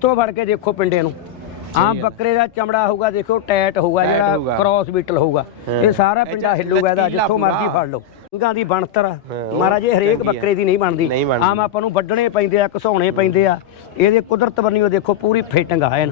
ਤੋਂ ਫੜ ਕੇ ਦੇਖੋ ਪਿੰਡੇ ਨੂੰ। ਆਮ ਬੱਕਰੇ ਦਾ ਚਮੜਾ ਹੋਊਗਾ ਦੇਖੋ ਟੈਟ ਹੋਊਗਾ ਜਿਹੜਾ। ਕ੍ਰਾਸ ਬੀਟਲ ਹੋਊਗਾ। ਇਹ ਸਾਰਾ ਪਿੰਡਾ ਹਿੱਲੂਗਾ ਇਹਦਾ ਜਿੱਥੋਂ ਮਰਜ਼ੀ। ਫੜ ਲਓ। ਸਿੰਘਾਂ ਦੀ ਬਣਤਰ ਮਹਾਰਾਜ ਇਹ ਹਰੇਕ। ਬੱਕਰੇ ਦੀ ਨਹੀਂ ਬਣਦੀ। ਆਮ ਆਪਾਂ ਨੂੰ ਵੱਢਣੇ ਪੈਂਦੇ ਆ ਘਸਾਉਣੇ ਪੈਂਦੇ ਆ। ਇਹਦੇ ਕੁਦਰਤ ਬੰਨਿਓ ਦੇਖੋ ਪੂਰੀ ਫਿਟਿੰਗ ਆ ਐਨ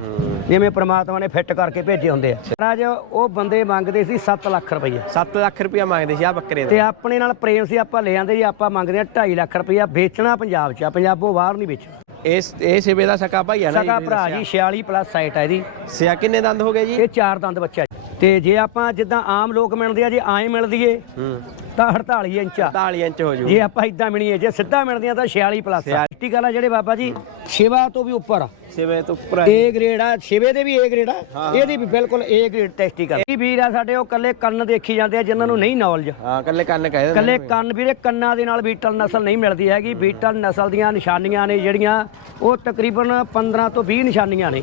ਜਿਵੇਂ ਪ੍ਰਮਾਤਮਾ ਨੇ ਫਿੱਟ ਕਰਕੇ ਭੇਜੇ ਹੁੰਦੇ ਆ। ਮਹਾਰਾਜ ਉਹ ਬੰਦੇ ਮੰਗਦੇ ਸੀ 7 ਲੱਖ ਰੁਪਈਆ। 7 ਲੱਖ ਰੁਪਇਆ ਮੰਗਦੇ ਸੀ ਆ ਬੱਕਰੇ ਤੇ ਦਾ ਆਪਣੇ ਨਾਲ ਪ੍ਰੇਮ ਸੀ ਆਪਾਂ ਲੈ ਆਂਦੇ ਜੀ ਆਪਾਂ ਮੰਗਦੇ ਆ 2.5 ਲੱਖ ਰੁਪਈਆ। ਵੇਚਣਾ ਪੰਜਾਬ 'ਚ ਆ ਪੰਜਾਬੋਂ ਬਾਹਰ ਨਹੀਂ ਵੇਚਣਾ। ਇਸ ਇਹ ਸਿਵੇ ਦਾ ਸਕਾ ਭਾਈ ਆ ਨਾ ਜੀ ਭਰਾ ਜੀ 46 ਪਲੱਸ ਸਾਈਟ ਹੈ ਇਹਦੀ ਸਿਆ ਕਿੰਨੇ ਦੰਦ ਹੋ ਗਏ ਜੀ ਇਹ ਚਾਰ ਦੰਦ ਬੱਚਾ। ਤੇ ਜੇ ਆਪਾਂ ਜਿੱਦਾਂ ਆਮ ਲੋਕ ਮਿਲਦੇ ਆ ਜੇ ਐਂ ਮਿਲਦੀ ਏ ਹੂੰ। ਤਾਂ 48 ਇੰਚ ਆ। 43 ਇੰਚ ਹੋ ਜੂ। ਜੇ ਆਪਾਂ ਇਦਾਂ ਮਿਣੀਏ ਜੇ ਸਿੱਧਾ ਮਿਲਦੀਆਂ ਤਾਂ 46 ਪਲੱਸ ਆ। ਟੀ ਗੱਲ ਆ ਜਿਹੜੇ ਬਾਬਾ ਜੀ ਸ਼ਿਵਾ ਤੋਂ ਵੀ ਉੱਪਰ ਸਿਵੇ ਤੋਂ ਉੱਪਰ ਏ ਗ੍ਰੇਡ ਆ ਸ਼ਿਵੇ ਦੇ ਵੀ ਏ ਗ੍ਰੇਡ ਆ। ਇਹਦੀ ਵੀ ਬਿਲਕੁਲ ਏ ਗ੍ਰੇਡ ਟੈਸਟੀਕਲ ਇਹ ਵੀਰ ਆ ਸਾਡੇ ਉਹ ਕੱਲੇ ਕੰਨ ਦੇਖੀ ਜਾਂਦੇ ਆ ਜਿਨ੍ਹਾਂ ਨੂੰ ਨਹੀਂ ਨੌਲੇਜ ਹਾਂ ਕੱਲੇ ਕੰਨ ਕਹਿ ਦਿੰਦੇ ਕੱਲੇ ਕੰਨ ਵੀਰੇ ਕੰਨਾਂ ਦੇ ਨਾਲ ਬੀਟਲ ਨਸਲ ਨਹੀਂ ਮਿਲਦੀ ਹੈਗੀ। ਬੀਟਲ ਨਸਲ ਦੀਆਂ ਨਿਸ਼ਾਨੀਆਂ ਨੇ ਜਿਹੜੀਆਂ ਉਹ ਤਕਰੀਬਨ 15 ਤੋਂ 20 ਨਿਸ਼ਾਨੀਆਂ ਨੇ।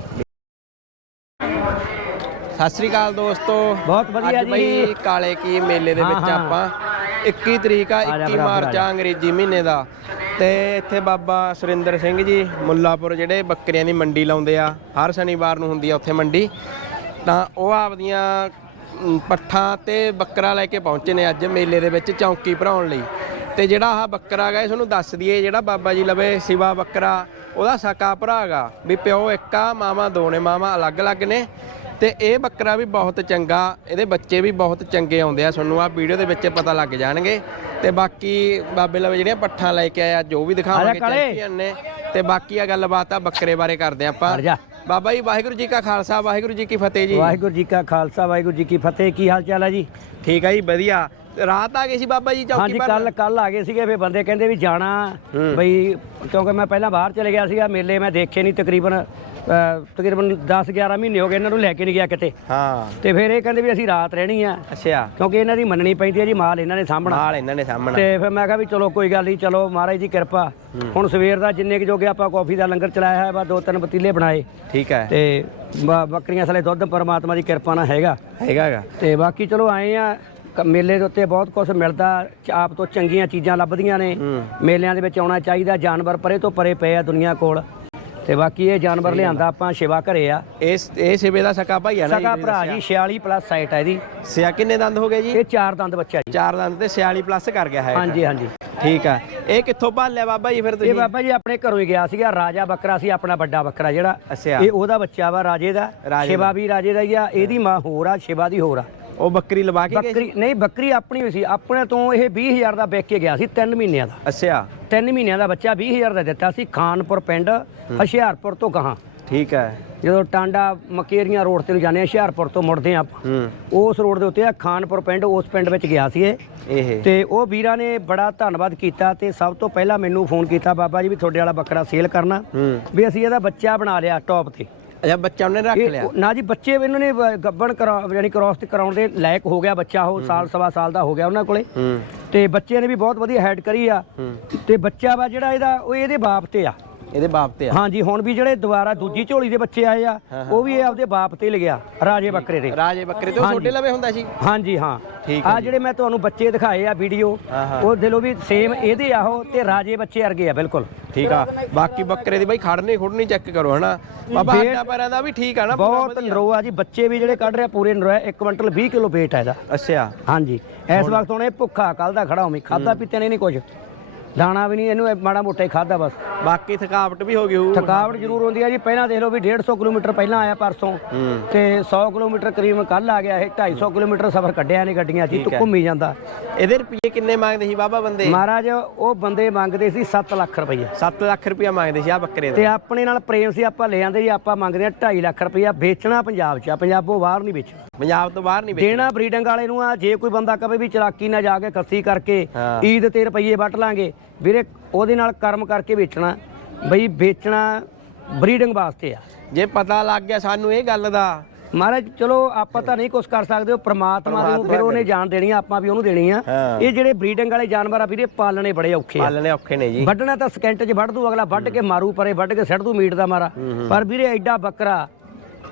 ਸਤਿ ਸ੍ਰੀ ਅਕਾਲ ਦੋਸਤੋ। ਬਹੁਤ ਵਧੀਆ ਅੱਜ ਬਈ ਜੀ। ਕਾਲੇ ਕੀ ਮੇਲੇ ਦੇ ਵਿੱਚ ਹਾਂ। ਆਪਾਂ 21 ਤਰੀਕ ਆ ਜਾ 21 ਬਰਾਬਰ ਮਾਰਚ ਆ ਅੰਗਰੇਜ਼ੀ ਮਹੀਨੇ ਦਾ। ਤੇ ਇੱਥੇ ਬਾਬਾ ਸੁਰਿੰਦਰ ਸਿੰਘ ਜੀ ਮੁੱਲਾਪੁਰ ਜਿਹੜੇ ਬੱਕਰੀਆਂ ਦੀ ਮੰਡੀ ਲਾਉਂਦੇ ਆ ਹਰ ਸ਼ਨੀਵਾਰ ਨੂੰ ਹੁੰਦੀ ਆ ਉੱਥੇ ਮੰਡੀ। ਤਾਂ ਉਹ ਆਪਦੀਆਂ ਅਮ, ਪੱਠਾਂ ਤੇ ਬੱਕਰਾ ਲੈ ਕੇ ਪਹੁੰਚੇ ਨੇ ਅੱਜ ਮੇਲੇ ਦੇ ਵਿੱਚ ਚੌਂਕੀ ਭਰਾਉਣ ਲਈ। ਤੇ ਜਿਹੜਾ ਆਹ ਬੱਕਰਾ ਗਾ ਇਹ ਤੁਹਾਨੂੰ ਦੱਸ ਦਈਏ ਜਿਹੜਾ ਬਾਬਾ ਜੀ ਲਵੇ ਸਿਵਾ ਬੱਕਰਾ ਉਹਦਾ ਸਕਾ ਭਰਾ ਗਾ। ਵੀ ਪਿਓ ਇੱਕ ਆ ਮਾਵਾਂ ਦੋ ਨੇ ਮਾਵਾਂ ਅਲੱਗ-ਅਲੱਗ ਨੇ। ਤੇ ਇਹ ਬੱਕਰਾ ਵੀ ਬਹੁਤ ਚੰਗਾ ਇਹਦੇ ਬੱਚੇ ਵੀ ਬਹੁਤ ਚੰਗੇ ਆਉਂਦੇ ਆ ਤੁਹਾਨੂੰ ਆ ਵੀਡੀਓ ਦੇ ਵਿੱਚ ਪਤਾ ਲੱਗ ਜਾਣਗੇ। ਤੇ ਬਾਕੀ ਬਾਬੇ ਲਵੇ ਜਿਹੜੀਆਂ ਪੱਠਾਂ ਲੈ ਕੇ ਆਇਆ ਜੋ ਵੀ ਦਿਖਾਵਾਂਗੇ। ਚੈਂਪੀਅਨ ਨੇ ਤੇ ਬਾਕੀ ਆ ਗੱਲਬਾਤ ਆ ਬੱਕਰੇ ਬਾਰੇ ਕਰਦੇ ਆਪਾਂ। ਬਾਬਾ ਜੀ ਵਾਹਿਗੁਰੂ ਜੀ ਕਾ ਖਾਲਸਾ ਵਾਹਿਗੁਰੂ ਜੀ ਕੀ ਫਤਿਹ ਜੀ। ਵਾਹਿਗੁਰੂ ਜੀ ਕਾ ਖਾਲਸਾ ਵਾਹਿਗੁਰੂ ਜੀ ਕੀ ਫਤਿਹ। ਕੀ ਹਾਲ ਚਾਲ ਹੈ ਜੀ? ਠੀਕ ਆ ਜੀ ਵਧੀਆ। ਰਾਤ ਆ ਗਈ ਸੀ ਬਾਬਾ ਜੀ ਚੌਕੀ ਹਾਂਜੀ ਪਰ। ਕੱਲ ਕੱਲ ਆ ਗਏ ਸੀਗੇ ਫੇ ਬੰਦੇ ਕਹਿੰਦੇ ਵੀ ਜਾਣਾ। ਬਈ ਕਿਉਂਕਿ ਮੈਂ ਪਹਿਲਾਂ ਬਾਹਰ ਚਲੇ ਗਿਆ ਸੀਗਾ ਮੇਲੇ ਮੈਂ ਦੇਖੇ ਨਹੀਂ ਤਕਰੀਬਨ। ਤਕਰੀਬਨ 10 11 ਮਹੀਨੇ ਹੋ ਗਏ ਇਹਨਾਂ ਨੂੰ ਲੈ ਕੇ ਨਹੀਂ ਗਿਆ ਕਿਤੇ। ਹਾਂ। ਤੇ ਫਿਰ ਇਹ ਕਹਿੰਦੇ ਵੀ ਅਸੀਂ ਰਾਤ ਰਹਿਣੀ ਆ। ਅੱਛਾ। ਕਿਉਂਕਿ ਇਹਨਾਂ ਦੀ ਮੰਨਣੀ ਪੈਂਦੀ ਹੈ ਜੀ ਮਾਲ ਇਹਨਾਂ ਨੇ ਸਾਹਮਣਾ ਨਾਲ ਇਹਨਾਂ ਨੇ ਸਾਹਮਣਾ ਤੇ ਫਿਰ ਮੈਂ ਕਿਹਾ ਵੀ ਚਲੋ ਕੋਈ ਗੱਲ ਨਹੀਂ ਚਲੋ ਮਹਾਰਾਜ ਦੀ ਕਿਰਪਾ। ਹੁਣ ਸਵੇਰ ਦਾ ਜਿੰਨੇ ਕੁ ਜੋਗੇ ਆਪਾਂ ਕਾਫੀ ਦਾ ਲੰਗਰ ਚਲਾਇਆ ਹੈ ਬਾ ਦੋ ਤਿੰਨ ਪਤੀਲੇ ਬਣਾਏ। ਠੀਕ ਹੈ। ਤੇ ਬ- ਬੱਕਰੀਆਂ ਥਲੇ ਦੁੱਧ ਪਰਮਾਤਮਾ ਦੀ ਕਿਰਪਾ ਨਾਲ ਹੈਗਾ। ਹੈਗਾਗਾ ਤੇ ਬਾਕੀ ਚਲੋ ਆਏ ਆ ਕ- ਮੇਲੇ ਦੇ ਉੱਤੇ ਬਹੁਤ ਕੁਝ ਮਿਲਦਾ ਚ- ਆਪ ਤੋਂ ਚੰਗੀਆਂ ਚੀਜ਼ਾਂ ਲੱਭਦੀਆਂ ਨੇ। ਮੇਲਿਆਂ ਦੇ ਵਿੱਚ ਆਉਣਾ ਚਾਹੀਦਾ ਜਾਨਵਰ ਪਰੇ ਤੋਂ ਪਰੇ ਪਏ ਆ ਦੁਨੀਆ ਕੋਲ। ਤੇ ਬਾਕੀ ਇਹ ਜਾਨਵਰ ਲਿਆਂਦਾ ਆਪਾਂ ਸ਼ਿਵਾ ਘਰੇ ਆ। ਇਸ ਇਹ ਸਿਵੇ ਦਾ ਸਕਾ ਭਾਈ ਆ ਨਾ ਸਗਾ ਭਰਾ ਜੀ 46 ਪਲੱਸ ਸਾਈਟ ਹੈ ਇਹਦੀ। ਸਿਆ ਕਿੰਨੇ ਦੰਦ ਹੋ ਗਏ ਜੀ? ਇਹ ਚਾਰ ਦੰਦ ਬੱਚਾ ਜੀ। ਚਾਰ ਦੰਦ ਤੇ 46 ਪਲੱਸ ਕਰ ਗਿਆ ਹੈ ਹਾਂਜੀ ਹਾਂਜੀ। ਠੀਕ ਆ। ਇਹ ਕਿੱਥੋਂ ਭਾਲਿਆ ਬਾਬਾ ਜੀ ਫਿਰ ਇਹ ਤੁਸੀਂ? ਬਾਬਾ ਜੀ ਆਪਣੇ ਘਰੋਂ ਹੀ ਗਿਆ ਸੀਗਾ ਰਾਜਾ ਬੱਕਰਾ ਸੀ ਆਪਣਾ ਵੱਡਾ ਬੱਕਰਾ ਜਿਹੜਾ। ਇਹ ਉਹਦਾ ਬੱਚਾ ਵਾ ਰਾਜੇ ਦਾ। ਸ਼ਿਵਾ ਵੀ ਰਾਜੇ ਦਾ ਹੀ ਆ ਇਹਦੀ ਮਾਂ ਹੋਰ ਆ ਸ਼ਿਵਾ ਦੀ ਹੋਰ ਆ। ਉਹ ਬੱਕਰੀ ਲਵਾ ਕੇ ਗਏ ਬੱਕਰੀ ਨਹੀਂ ਬੱਕਰੀ ਆਪਣੀ ਹੋਈ ਸੀ। ਆਪਣੇ ਤੋਂ ਇਹ 20000 ਦਾ ਵੇਚ ਕੇ ਗਿਆ ਸੀ 3 ਮਹੀਨਿਆਂ ਦਾ। ਅੱਛਾ। 3 ਮਹੀਨਿਆਂ ਦਾ ਬੱਚਾ 20000 ਦਾ ਦਿੱਤਾ ਸੀ ਖਾਨਪੁਰ ਪਿੰਡ ਹੁਸ਼ਿਆਰਪੁਰ ਤੋਂ ਗਾਹਾਂ। ਠੀਕ ਹੈ। ਜਦੋਂ ਟਾਂਡਾ ਮਕੇਰੀਆਂ ਰੋਡ ਤੇ ਨੂੰ ਜਾਂਦੇ ਆ ਹੁਸ਼ਿਆਰਪੁਰ ਤੋਂ ਮੁੜਦੇ ਆ ਉਸ ਰੋਡ ਦੇ ਉੱਤੇ ਆ ਖਾਨਪੁਰ ਪਿੰਡ ਉਸ ਪਿੰਡ ਵਿੱਚ ਗਿਆ ਸੀ ਇਹ। ਤੇ ਉਹ ਵੀਰਾਂ ਨੇ ਬੜਾ ਧੰਨਵਾਦ ਕੀਤਾ ਤੇ ਸਭ ਤੋਂ ਪਹਿਲਾਂ ਮੈਨੂੰ ਫੋਨ ਕੀਤਾ ਬਾਬਾ ਜੀ ਵੀ ਤੁਹਾਡੇ ਵਾਲਾ ਬੱਕਰਾ ਸੇਲ ਕਰਨਾ। ਵੀ ਅਸੀਂ ਇਹਦਾ ਬੱਚਾ ਬਣਾ ਲਿਆ ਟੌਪ ਤੇ। ਅੱਛਾ ਬੱਚਾ ਉਹਨੇ ਰੱਖ ਲਿਆ? ਨਾ ਜੀ ਬੱਚੇ ਇਹਨਾਂ ਨੇ ਗੱਬਣ ਕਰਾ ਯਾਨੀ ਕ੍ਰਾਸ ਤੇ ਕਰਾਉਣ ਦੇ ਲਾਇਕ ਹੋ ਗਿਆ ਬੱਚਾ ਉਹ ਸਾਲ ਸਵਾ ਸਾਲ ਦਾ ਹੋ ਗਿਆ ਉਹਨਾਂ ਕੋਲੇ। ਹੂੰ। ਤੇ ਬੱਚੇ ਨੇ ਵੀ ਬਹੁਤ ਵਧੀਆ ਹੈਡ ਕਰੀ ਆ। ਤੇ ਬੱਚਾ ਵਾ ਜਿਹੜਾ ਇਹਦਾ ਉਹ ਇਹਦੇ ਬਾਪ ਤੇ ਆ। ਇਹਦੇ ਬਾਪ ਤੇ ਆ? ਹਾਂਜੀ ਹੁਣ ਵੀ ਜਿਹੜੇ ਦੁਬਾਰਾ ਦੂਜੀ ਝੋਲੀ ਦੇ ਬੱਚੇ ਆਏ ਆ ਉਹ ਵੀ ਇਹ ਆਪਦੇ ਬਾਪ ਤੇ ਲਗਿਆ ਰਾਜੇ ਬੱਕਰੇ ਦੇ। ਰਾਜੇ ਬੱਕਰੇ ਤੇ ਉਹ ਛੋਟੇ ਲਵੇ ਹੁੰਦਾ ਸੀ? ਹਾਂਜੀ ਹਾਂ। ਠੀਕ ਆ ਜਿਹੜੇ ਮੈਂ ਤੁਹਾਨੂੰ ਬੱਚੇ ਦਿਖਾਏ ਆ ਵੀਡੀਓ ਹਾਂ, ਹਾਂ। ਉਹ ਦਿਲੋਂ ਵੀ ਸੇਮ ਇਹਦੇ ਆ ਉਹ ਤੇ ਰਾਜੇ ਬੱਚੇ ਵਰਗੇ ਆ ਬਿਲਕੁਲ। ਠੀਕ ਆ। ਬਾਕੀ ਬੱਕਰੇ ਦੀ ਬਾਈ ਖੜਨੀ ਖੁੜਨੀ ਚੈੱਕ ਕਰੋ ਹਨਾ? ਬਾਬਾ ਵੇਟ- ਹੱਡਾਂ ਪੈਰਾਂ ਦਾ ਵੀ ਠੀਕ ਆ ਨਾ ਬਹੁਤ? ਨਰੋਆ ਜੀ ਬੱਚੇ ਵੀ ਜਿਹੜੇ ਕੱਢ ਰਿਹਾ ਪੂਰੇ ਨਰੋਆ 1 ਕੁਇੰਟਲ 20 ਕਿਲੋ weight ਆ ਇਹਦਾ। ਅੱਛਾ। ਹਾਂਜੀ। ਇਸ ਵਕਤ ਹੁਣ ਇਹ ਭੁੱਖਾ ਕੱਲ ਦਾ ਖੜਾ ਹੋਵੇਂ ਖਾਦਾ ਪੀਤੇ ਨਹੀਂ ਕੁਝ ਦਾਣਾ ਵੀ ਨਹੀਂ ਇਹਨੂੰ ਇਹ ਮਾੜਾ ਮੋਟਾ ਹੀ ਖਾਦਾ ਬਸ। ਬਾਕੀ ਥਕਾਵਟ ਵੀ ਹੋ ਗਈ ਹੋਊ। ਥਕਾਵਟ ਜ਼ਰੂਰ ਹੁੰਦੀ ਆ ਜੀ। ਪਹਿਲਾਂ ਦੇਖ ਲਓ ਵੀ 150 ਕਿਲੋਮੀਟਰ ਪਹਿਲਾਂ ਆਇਆ ਪਰਸੋਂ ਤੇ 100 ਕਿਲੋਮੀਟਰ ਕਰੀਬ ਕੱਲ ਆ ਗਿਆ ਇਹ 250 ਕਿਲੋਮੀਟਰ ਸਫ਼ਰ ਕੱਢਿਆ ਨੇ ਗੱਡੀਆਂ 'ਚ ਹੀ, ਤੂੰ ਘੁੰਮੀ ਜਾਂਦਾ। ਇਹਦੇ ਰੁਪਏ ਕਿੰਨੇ ਮੰਗਦੇ ਸੀ ਬਾਬਾ ਬੰਦੇ? ਮਹਾਰਾਜ ਉਹ ਬੰਦੇ ਮੰਗਦੇ ਸੀ 7 ਲੱਖ ਰੁਪਈਆ। 7 ਲੱਖ ਰੁਪਇਆ ਮੰਗਦੇ ਸੀ ਆ ਬੱਕਰੇ ਦਾ। ਤੇ ਆਪਣੇ ਨਾਲ ਪ੍ਰੇਮ ਸੀ ਆਪਾਂ ਲੈ ਆਂਦੇ ਜੀ ਆਪਾਂ ਮੰਗਦੇ ਆ 2.5 ਲੱਖ ਰੁਪਈਆ। ਵੇਚਣਾ ਪੰਜਾਬ 'ਚ ਆ ਪੰਜਾਬੋਂ ਬਾਹਰ ਨਹੀਂ ਵੇਚਣਾ। ਪੰਜਾਬ ਤੋਂ ਬਾਹਰ ਨਹੀਂ ਦੇਣਾ ਬਰੀਡਿੰਗ ਵਾਲੇ ਨੂੰ ਆ ਜੇ ਕੋਈ ਬੰਦਾ ਕਵੇ ਵੀ ਚਲਾਕੀ ਨਾ ਜਾ ਕੇ ਖੱਸੀ ਕਰਕੇ ਹਾਂ। ਈਦ ਤੇ ਰੁਪਈਏ ਵੱਟ ਲਾਂਗੇ ਵੀਰੇ ਉਹਦੇ ਨਾਲ ਕਰਮ ਕਰਕੇ ਵੇਚਣਾ ਬਈ ਵੇਚਣਾ ਬਰੀਡਿੰਗ ਵਾਸਤੇ ਆ। ਜੇ ਪਤਾ ਲੱਗ ਗਿਆ ਸਾਨੂੰ ਇਹ ਗੱਲ ਦਾ। ਮਹਾਰਾਜ ਚਲੋ ਆਪਾਂ ਤਾਂ ਨਹੀਂ ਕੁਝ ਕਰ ਸਕਦੇ ਉਹ ਪ੍ਰਮਾਤਮਾ ਨੂੰ ਫਿਰ ਉਹਨੇ ਜਾਨ ਦੇਣੀ ਆ ਆਪਾਂ ਵੀ ਉਹਨੂੰ ਦੇਣੀ ਆ। ਇਹ ਜਿਹੜੇ ਬਰੀਡਿੰਗ ਵਾਲੇ ਜਾਨਵਰ ਆ ਵੀਰੇ ਪਾਲਣੇ ਬੜੇ ਔਖੇ ਆ। ਪਾਲਣੇ ਔਖੇ ਨੇ ਜੀ। ਵੱਢਣਾ ਤਾਂ ਸਕਿੰਟ 'ਚ ਵੱਢ ਦੂ ਅਗਲਾ ਵੱਢ ਕੇ ਮਾਰੂ ਪਰੇ ਵੱਢ ਕੇ ਸੱਟ ਦੂ ਮੀਟ ਦਾ ਮਾਰਾ। ਪਰ ਵੀਰੇ ਐਡਾ ਬੱਕਰਾ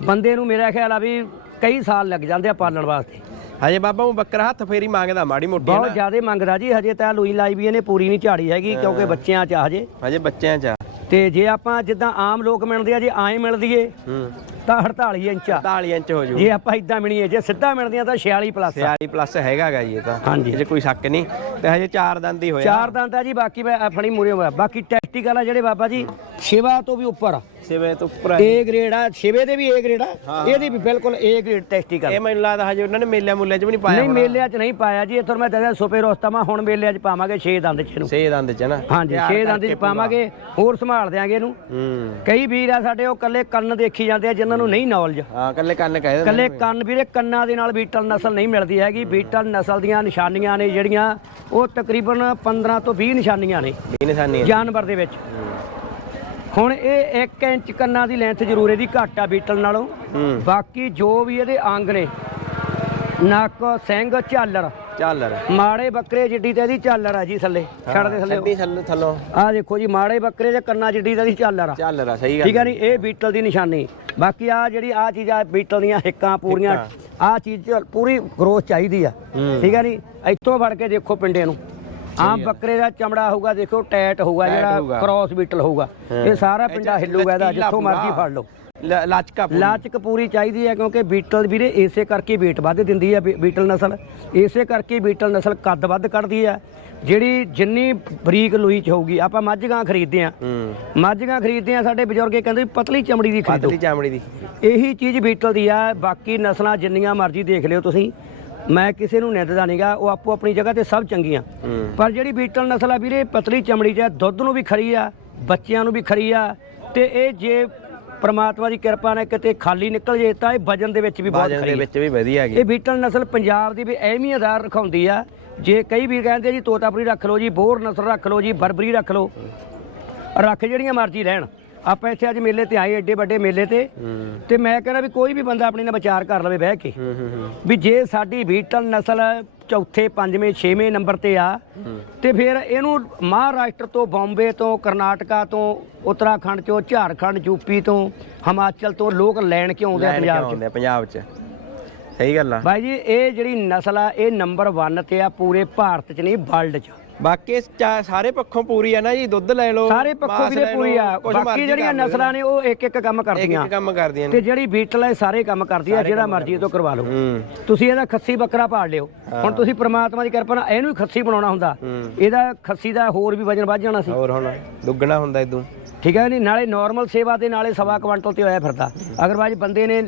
ਬੰਦੇ ਨੂੰ ਮੇਰਾ ਖਿਆਲ ਆ ਵੀ ਕਈ ਸਾਲ ਲੱਗ ਜਾਂਦੇ ਆ ਪਾਲਣ ਵਾਸਤੇ। ਹਜੇ ਬਾਬਾ ਉਹ ਬੱਕਰਾ ਹੱਥ ਫੇਰੀ ਮੰਗਦਾ ਮਾੜੀ ਮੋਟੀ ਬਹੁਤ ਜ਼ਿਆਦਾ ਮੰਗਦਾ ਜੀ ਹਜੇ ਤਾਂ ਲੂਈ ਲਾਈ ਵੀ ਇਹਨੇ ਪੂਰੀ ਨਹੀਂ ਝਾੜੀ ਹੈਗੀ ਕਿਉਂਕਿ ਬੱਚਿਆਂ 'ਚ ਆ ਹਜੇ। ਹਜੇ ਬੱਚਿਆਂ ਚ ਆ। ਤੇ ਜੇ ਆਪਾਂ ਜਿੱਦਾਂ ਆਮ ਲੋਕ ਮਿਲਦੇ ਆ ਜੇ ਐਂ ਮਿਲ ਦਈਏ ਹੂੰ। ਤਾਂ 48 ਇੰਚ ਆ। 48 ਇੰਚ ਹੋ ਜੂ। ਜੇ ਆਪਾਂ ਇਦਾਂ ਮਿਣੀਏ ਜੇ ਸਿੱਧਾ ਮਿਲਦੀਆਂ ਤਾਂ 46 ਪਲੱਸ ਆ। 46 ਪਲੱਸ ਹੈਗਾਗਾ ਜੀ ਇਹ ਤਾਂ। ਹਾਂਜੀ। ਇਹ 'ਚ ਕੋਈ ਸ਼ੱਕ ਨਹੀਂ। ਤੇ ਹਜੇ ਚਾਰ ਦੰਦ ਹੀ ਹੋਇਆ ਚਾਰ ਦੰਦ ਆ ਜੀ ਬਾਕੀ ਮੈਂ ਆਪਣੀ ਮੂਰੇ ਹੋਇਆ। ਬਾਕੀ ਟੈਸਟੀਕਲ ਆ ਜਿਹੜੇ ਬਾਬਾ ਜੀ ਸ਼ਿਵਾ ਤੋਂ ਵੀ ਉੱਪਰ ਆ। ਸਿਵੇਂ ਤੋਂ ਉੱਪਰ ਆ। ਏ ਗ੍ਰੇਡ ਆ ਸ਼ਿਵੇ ਦੇ ਵੀ ਏ ਗ੍ਰੇਡ ਆ? ਇਹਦੀ ਵੀ ਬਿਲਕੁਲ ਏ ਗ੍ਰੇਡ ਟੈਸਟੀਕਲ ਇਹ ਮੈਨੂੰ ਲੱਗਦਾ ਹਜੇ ਉਹਨਾਂ ਨੇ ਮੇਲਿਆਂ ਮੁੱਲਿਆਂ 'ਚ ਵੀ ਨਹੀਂ ਪਾਇਆ ਨਹੀਂ ਮੇਲਿਆਂ 'ਚ ਨਹੀਂ ਪਾਇਆ ਜੀ। ਇੱਥੋਂ ਮੈਂ ਦੱਸਿਆ ਸੁਪੇ ਰੋਸਤਾਮਾ ਹੁਣ ਮੇਲਿਆਂ 'ਚ ਪਾਵਾਂਗੇ 6 ਦੰਦ 'ਚ ਇਹਨੂੰ। ਸੇ ਦੰਦ 'ਚ ਨਾ। ਹਾਂਜੀ 6 ਦੰਦ 'ਚ ਪਾਵਾਂਗੇ। ਹੋਰ ਸੰਭਾਲ ਦਿਆਂਗੇ ਇਹਨੂੰ। ਹੂੰ। ਕਈ ਵੀਰ ਆ ਸਾਡੇ ਉਹ ਕੱਲੇ ਕੰਨ ਦੇਖੀ ਜਾਂਦੇ ਆ ਜਿਨ੍ਹਾਂ ਨੂੰ ਨਹੀਂ ਨੌਲੇਜ ਹਾਂ ਕੱਲੇ ਕੰਨ ਕਹਿ ਦਿੰਦੇ ਕੱਲੇ ਕੰਨ ਵੀਰੇ ਕੰਨਾਂ ਦੇ ਨਾਲ ਬੀਟਲ ਨਸਲ ਨਹੀਂ ਮਿਲਦੀ ਹੈਗੀ। ਬੀਟਲ ਨਸਲ ਦੀਆਂ ਨਿਸ਼ਾਨੀਆਂ ਨੇ ਜਿਹੜੀਆਂ ਉਹ ਤਕਰੀਬਨ 15 ਤੋਂ 20 ਨਿਸ਼ਾਨੀਆਂ ਨੇ। ਵੀ ਨਿਸ਼ਾਨੀ ਜਾਨਵਰ ਦੇ ਵਿੱਚ। ਹੁਣ ਇਹ 1 ਇੰਚ ਕੰਨਾਂ ਦੀ ਲੈਂਥ ਜ਼ਰੂਰ ਇਹਦੀ ਘੱਟ ਆ ਬੀਟਲ ਨਾਲੋਂ। ਬਾਕੀ ਜੋ ਵੀ ਇਹਦੇ ਅੰਗ ਨੇ ਨੱਕ ਸਿੰਘ ਝਾਲਰ। ਚੱਲ ਮਾੜੇ ਬੱਕਰੇ ਜਿੱਡੀ ਤੇ ਇਹਦੀ ਝਾਲਰ ਆ ਜੀ ਥੱਲੇ ਛੜ ਦੇ ਥੱਲੇ। ਛੱਡੀ ਥੱਲੋਂ ਥੱਲੋਂ। ਆਹ ਦੇਖੋ ਜੀ ਮਾੜੇ ਬੱਕਰੇ ਦੇ ਕੰਨਾਂ ਜਿੱਡੀ ਤੇ ਇਹਦੀ ਝਾਲਰ ਆ। ਚੱਲ ਰਾ ਸਹੀ ਗੱਲ ਠੀਕ ਹੈ ਨਹੀਂ ਇਹ ਬੀਟਲ ਦੀ ਨਿਸ਼ਾਨੀ। ਬਾਕੀ ਆ ਜਿਹੜੀ ਆ ਚੀਜ਼ ਆ ਬੀਟਲ ਦੀਆਂ ਹਿੱਕਾਂ ਪੂਰੀਆਂ ਆ ਚੀਜ਼ 'ਚ ਪੂਰੀ ਗਰੋਥ ਚਾਹੀਦੀ ਆ। ਠੀਕ ਹੈ ਨਹੀਂ ਇੱਥੋਂ ਫੜ ਕੇ ਦੇਖੋ ਪਿੰਡੇ ਨੂੰ। ਆਮ ਬੱਕਰੇ ਦਾ ਚਮੜਾ ਹੋਊਗਾ ਦੇਖੋ ਟੈਟ ਹੋਊਗਾ ਜਿਹੜਾ। ਕ੍ਰਾਸ ਬੀਟਲ ਹੋਊਗਾ। ਇਹ ਸਾਰਾ ਪਿੰਡਾ ਹਿੱਲੂਗਾ ਇਹਦਾ ਜਿੱਥੋਂ ਮਰਜ਼ੀ। ਫੜ ਲਓ। ਲਚਕਾ ਪੂਰੀ। ਲਾਚਕ ਪੂਰੀ ਚਾਹੀਦੀ ਹੈ ਕਿਉਂਕਿ ਬੀਟਲ ਵੀਰੇ ਇਸੇ ਕਰਕੇ weight ਵੱਧ ਦਿੰਦੀ ਹੈ ਬੀਟਲ ਨਸਲ। ਇਸੇ ਕਰਕੇ ਬੀਟਲ ਨਸਲ ਕੱਦ ਵੱਧ ਕੱਢਦੀ ਹੈ। ਜਿਹੜੀ ਜਿੰਨੀ ਬਰੀਕ ਲੋਈ ਚ ਹੋਊਗੀ ਆਪਾਂ ਮੱਝ ਖਰੀਦਦੇ ਆ ਮੱਝ ਖਰੀਦਦੇ ਆ ਸਾਡੇ ਬਜ਼ੁਰਗ ਕਹਿੰਦੇ ਪਤਲੀ ਚਮੜੀ ਦੀ ਖਰੀਦੋ। ਪਤਲੀ ਚਾਮੜੀ ਦੀ। ਇਹੀ ਚੀਜ਼ ਬੀਟਲ ਦੀ ਆ ਬਾਕੀ ਨਸਲਾਂ ਜਿੰਨੀਆਂ ਮਰਜ਼ੀ ਦੇਖ ਲਿਓ ਤੁਸੀਂ। ਮੈਂ ਕਿਸੇ ਨੂੰ ਨਿੰਦਦਾ ਨਹੀਂਗਾ ਉਹ ਆਪੋ ਆਪਣੀ ਜਗ੍ਹਾ ਤੇ ਸਭ ਚੰਗੀਆਂ। ਪਰ ਜਿਹੜੀ ਬੀਟਲ ਨਸਲ ਆ ਵੀਰੇ ਪਤਲੀ ਚਮੜੀ 'ਚ ਆ, ਦੁੱਧ ਨੂੰ ਵੀ ਖਰੀ ਆ ਬੱਚਿਆਂ ਨੂੰ ਵੀ ਖਰੀ ਆ ਤੇ ਇਹ ਜੇ ਪ੍ਰਮਾਤਮਾ ਦੀ ਕਿਰਪਾ ਨਾਲ ਕਿਤੇ ਖਾਲੀ ਨਿਕਲ ਜੇ ਤਾਂ ਇਹ ਵਜਨ ਦੇ ਵਿੱਚ ਵੀ ਬਹੁਤ ਬਾਜਨ ਦੇ ਖਰੀ ਆ। ਵਿੱਚ ਵੀ ਵਧੀਆ ਹੈਗੀ। ਇਹ ਬੀਟਲ ਨਸਲ ਪੰਜਾਬ ਦੀ ਵੀ ਅਹਿਮੀਅਤਦਾਰ ਰਖਾਉਂਦੀ ਆ। ਜੇ ਕਈ ਵੀ ਕਹਿੰਦੇ ਜੀ ਤੋਤਾਪੁਰੀ ਰੱਖ ਲਓ ਜੀ ਬੋਰ ਨਸਲ ਰੱਖ ਲਓ ਜੀ ਬਰਬਰੀ ਰੱਖ ਲਓ ਰੱਖ ਜਿਹੜੀਆਂ ਮਰਜ਼ੀ ਰਹਿਣ। ਆਪਾਂ ਇੱਥੇ ਅੱਜ ਮੇਲੇ ਤੇ ਆਏ ਏਡੇ ਵੱਡੇ ਮੇਲੇ ਤੇ। ਤੇ ਮੈਂ ਕਹਿੰਦਾ ਵੀ ਕੋਈ ਵੀ ਬੰਦਾ ਆਪਣੀ ਨਾਲ ਵਿਚਾਰ ਕਰ ਲਵੇ ਬਹਿ ਕੇ। ਵੀ ਜੇ ਸਾਡੀ ਬੀਟਲ ਨਸਲ ਚੌਥੇ ਪੰਜਵੇਂ ਛੇਵੇਂ ਨੰਬਰ ਤੇ ਆ ਤੇ ਫਿਰ ਇਹਨੂੰ ਮਹਾਰਾਸ਼ਟਰ ਤੋਂ ਬੰਬੇ ਤੋਂ ਕਰਨਾਟਕਾ ਤੋਂ ਉੱਤਰਾਖੰਡ ਚੋਂ ਝਾਰਖੰਡ ਯੂਪੀ ਤੋਂ ਹਿਮਾਚਲ ਤੋਂ ਲੋਕ ਲੈਣ ਕਿਉਂ ਆਉਂਦੇ ਆ ਪੰਜਾਬ 'ਚ? ਪੰਜਾਬ 'ਚ? ਸਹੀ ਗੱਲ ਆ। ਬਾਈ ਜੀ ਇਹ ਜਿਹੜੀ ਨਸਲ ਆ ਇਹ ਨੰਬਰ 1 ਤੇ ਆ ਪੂਰੇ ਭਾਰਤ 'ਚ ਨਹੀਂ ਵਰਲਡ 'ਚ। ਬਾਕੀ ਚਾ- ਸਾਰੇ ਪੱਖੋਂ ਪੂਰੀ ਆ ਨਾ ਜੀ ਦੁੱਧ ਲੈ ਲਓ ਸਾਰੇ ਪੱਖੋਂ ਮਾਸ ਵੀਰੇ ਲੈ ਪੂਰੀ ਆ। ਕੁਛ ਬਾਕੀ ਮਰਜ਼ੀ ਜਿਹੜੀਆਂ ਕਰ ਲਓ। ਨਸਲਾਂ ਨੇ ਉਹ ਇੱਕ ਇੱਕ ਕੰਮ ਇੱਕ ਕਰਦੀਆਂ। ਇੱਕ ਕੰਮ ਕਰਦੀਆਂ ਤੇ ਜਿਹੜੀ ਬੀਟਲ ਹੈ ਸਾਰੇ ਕੰਮ ਕਰਦੀ ਆ ਜਿਹੜਾ ਮਰਜ਼ੀ ਇਹ ਤੋਂ ਕਰਵਾ ਲਓ। ਹੂੰ। ਤੁਸੀਂ ਇਹਦਾ ਖੱਸੀ ਬੱਕਰਾ ਪਾੜ ਲਿਓ। ਹੁਣ ਤੁਸੀਂ ਪ੍ਰਮਾਤਮਾ ਦੀ ਕਿਰਪਾ ਨਾਲ ਇਹਨੂੰ ਹੀ ਖੱਸੀ ਬਣਾਉਣਾ ਹੁੰਦਾ। ਹੂੰ। ਇਹਦਾ ਖੱਸੀ ਦਾ ਹੋਰ ਵੀ ਵਜਨ ਵੱਧ ਜਾਣਾ ਸੀ। ਹੋਰ ਹੁਣ ਦੁੱਗਣਾ ਹੁੰਦਾ ਇਦੋਂ ਠੀਕ ਹੈ ਨਹੀਂ ਨਾਲੇ ਨਾਰਮਲ ਸੇਵਾ ਦੇ ਨਾਲੇ ਸਵਾ ਕੁਆਂਟਲ ਤੇ ਹੋਇਆ ਫਿਰਦਾ। ਅਗਰਵਾਜ ਬੰਦੇ ਨੇ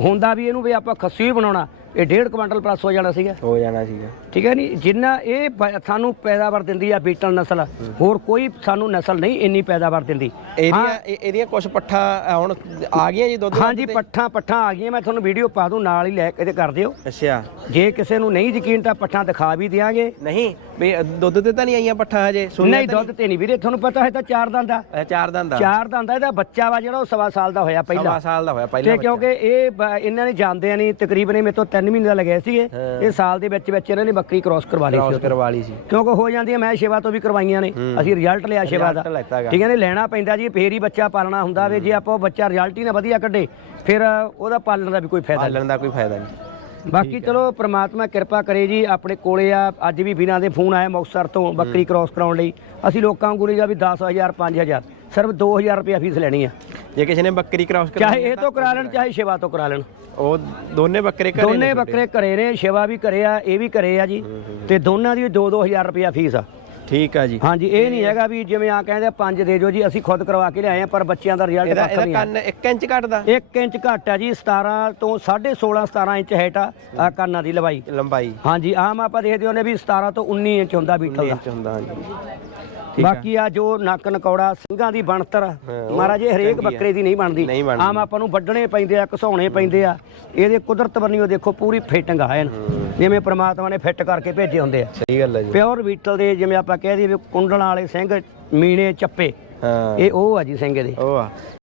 ਹੁੰਦਾ ਵੀ ਇਹਨੂੰ ਵੀ ਆਪਾਂ ਖੱਸੀ ਬਣਾਉਣਾ। ਇਹ ਡੇਢ ਕੁਆਂਟਲ ਪਲੱਸ ਹੋ ਜਾਣਾ ਸੀਗਾ। ਹੋ ਜਾਣਾ ਸੀਗਾ। ਠੀਕ ਹੈ ਨਹੀਂ ਜਿੰਨਾ ਇਹ ਬ- ਸਾਨੂੰ ਪੈਦਾਵਾਰ ਦਿੰਦੀ ਆ ਬੀਟਲ ਨਸਲ ਹੋਰ ਕੋਈ ਸਾਨੂੰ ਨਸਲ ਨਹੀਂ ਇੰਨੀ ਪੈਦਾਵਾਰ ਦਿੰਦੀ। ਇਹਦੀਆਂ ਇਹ- ਇਹਦੀਆਂ ਕੁਝ ਪੱਠਾ ਹੁਣ ਆ ਗਈਆਂ ਜੀ ਦੁੱਧ ਹਾਂਜੀ ਪੱਠਾਂ ਪੱਠਾਂ ਆ ਗਈਆਂ ਮੈਂ ਤੁਹਾਨੂੰ ਵੀਡੀਓ ਪਾ ਦੂੰ ਨਾਲ ਹੀ ਲੈ ਕੇ ਤੇ ਕਰ ਦਿਓ। ਅੱਛਾ। ਜੇ ਕਿਸੇ ਨੂੰ ਨਹੀਂ ਯਕੀਨ ਤਾਂ ਪੱਠਾਂ ਦਿਖਾ ਵੀ ਦਿਆਂਗੇ। ਨਹੀਂ ਵੀ ਦੁੱਧ ਤੇ ਤਾਂ ਨਹੀਂ ਆਈਆਂ ਪੱਠਾ ਹਜੇ? ਸੁਣਿਆ ਨਹੀਂ ਦੁੱਧ ਤੇ ਨਹੀਂ ਵੀਰੇ ਤੁਹਾਨੂੰ ਪਤਾ ਹੈ ਤਾਂ ਚਾਰ ਦੰਦ ਆ। ਅੱਛਾ, ਚਾਰ ਦੰਦ ਆ। ਚਾਰ ਦੰਦ ਆ ਇਹਦਾ ਬੱਚਾ ਵਾ ਜਿਹੜਾ ਉਹ ਸਵਾ ਸਾਲ ਦਾ ਹੋਇਆ ਪਹਿਲਾਂ। ਸਵਾ ਸਾਲ ਦਾ ਹੋਇਆ ਤੇ ਪਹਿਲਾਂ ਕਿਉਂਕਿ ਇਹ ਬ- ਇਹਨਾਂ ਨੇ ਜਾਣਦੇ ਨਹੀਂ ਤਕਰੀਬਨ ਇਹ ਮੇਰੇ ਤੋਂ 3 ਮਹੀਨੇ ਦਾ ਲੱਗਿਆ ਸੀਗੇ। ਇਹ ਸਾਲ ਦੇ ਵਿੱਚ ਵਿੱਚ ਇਹਨਾਂ ਨੇ ਬੱਕਰੀ ਕ੍ਰਾਸ ਕਰਵਾ ਲਈ ਸੀ ਕਰਵਾ ਲਈ ਸੀ। ਕਿਉਂਕਿ ਹੋ ਜਾਂਦੀ ਹੈ ਮੈਂ ਸ਼ੇਵਾ ਤੋਂ ਵੀ ਕਰਵਾਈਆਂ ਨੇ। ਅਸੀਂ ਰਿਜ਼ਲਟ ਲਿਆ ਸ਼ੇਵਾ ਦਾ। ਠੀਕ ਹੈ ਨੇ ਲੈਣਾ ਪੈਂਦਾ ਜੀ ਫੇਰ ਹੀ ਬੱਚਾ ਪਾਲਣਾ ਹੁੰਦਾ ਵੇ। ਜੇ ਆਪਾਂ ਉਹ ਬੱਚਾ ਰਿਜ਼ਲਟ ਹੀ ਨਾ ਵਧੀਆ ਕੱਢੇ ਫਿਰ ਉਹਦਾ ਪਾਲਣ ਦਾ ਵੀ ਕੋਈ ਫਾਇਦਾ ਪਾਲਣ ਦਾ ਕੋਈ ਫਾਇਦਾ ਨਹੀਂ। ਬਾਕੀ ਚਲੋ ਪ੍ਰਮਾਤਮਾ ਕਿਰਪਾ ਕਰੇ ਜੀ ਆਪਣੇ ਕੋਲੇ ਆ ਅੱਜ ਵੀ ਵੀਰਾਂ ਦੇ ਫੋਨ ਆਏ ਮੁਕਤਸਰ ਤੋਂ ਬੱਕਰੀ ਕ੍ਰਾਸ ਕਰਾਉਣ ਲਈ। ਅਸੀਂ ਲੋਕਾਂ ਨੂੰ ਗੁਰੀ ਜਾ ਵੀ 10000 5000 ਸਿਰਫ 2000 ਰੁਪਏ ਫੀਸ ਲੈਣੀ ਆ। ਜੇ ਕਿਸੇ ਨੇ ਬੱਕਰੀ ਕ੍ਰਾਸ ਚਾਹੇ ਇਹ ਤੋਂ ਕਰਾ ਲੈਣ ਚਾਹੇ ਸ਼ੇਵਾ ਤੋਂ ਕਰਾ ਲੈਣ। ਉਹ ਦੋਨੇ ਬੱਕਰੇ ਘਰੇ ਦੋਨੇ ਬੱਕਰੇ ਘਰੇ ਨੇ ਸ਼ੇਵਾ ਵੀ ਘਰੇ ਆ ਇਹ ਵੀ ਘਰੇ ਆ ਜੀ। ਤੇ ਦੋਨਾਂ ਦੀ 2-2000 ਰੁਪਏ ਫੀਸ ਆ। ਠੀਕ ਆ ਜੀ। ਹਾਂਜੀ ਇਹ ਨਹੀਂ ਹੈਗਾ ਵੀ ਜਿਵੇਂ ਆ ਕਹਿੰਦੇ ਪੰਜ ਦੇ ਦਿਓ ਜੀ ਅਸੀਂ ਖੁਦ ਕਰਵਾ ਕੇ ਲਿਆਏ ਆ ਪਰ ਬੱਚਿਆਂ ਦਾ ਰਿਜ਼ਲਟ ਇਹਦਾ ਇਹਦਾ ਕੰਨ 1 ਇੰਚ ਘਟਦਾ? 1 ਇੰਚ ਘੱਟ ਆ ਜੀ 17 ਤੋਂ 16.5 17 ਇੰਚ ਹੈਟ ਆ ਕੰਨਾਂ ਦੀ ਲੰਬਾਈ। ਲੰਬਾਈ। ਹਾਂਜੀ ਆਮ ਆਪਾਂ ਦੇਖਦੇ ਹੁੰਦੇ ਵੀ 17 ਤੋਂ 19 ਇੰਚ ਹੁੰਦਾ ਬੀਟਲ ਦਾ। ਇੰਚ ਹੁੰਦਾ ਹਾਂਜੀ। ਬਾਕੀ ਆ ਜੋ ਨੱਕ ਨਕੌੜਾ ਸਿੰਘਾਂ ਦੀ ਬਣਤਰ ਉਹ ਮਹਾਰਾਜ ਇਹ ਹਰੇਕ। ਬੱਕਰੇ ਦੀ ਨਹੀਂ ਬਣਦੀ। ਆਮ ਆਪਾਂ ਨੂੰ ਵੱਢਣੇ ਪੈਂਦੇ ਆ ਘਸਾਉਣੇ ਪੈਂਦੇ ਆ। ਇਹਦੇ ਕੁਦਰਤ ਵਰਨੀਓ ਦੇਖੋ ਪੂਰੀ ਫਿਟਿੰਗ ਆ ਐਨ ਜਿਵੇਂ ਪ੍ਰਮਾਤਮਾ ਨੇ ਫਿੱਟ ਕਰਕੇ ਭੇਜੇ ਹੁੰਦੇ ਆ। ਸਹੀ ਗੱਲ ਹੈ ਜੀ। ਪਿਓਰ ਬੀਟਲ ਦੇ ਜਿਵੇਂ ਆਪਾਂ ਕਹਿ ਦਈਏ ਕੁੰਡਲਾਂ ਵਾਲੇ ਸਿੰਘ ਮੀਣੇ ਚੱਪੇ। ਇਹ ਉਹ ਆ ਜੀ ਸਿੰਘ ਦੇ। ਉਹ ਆ।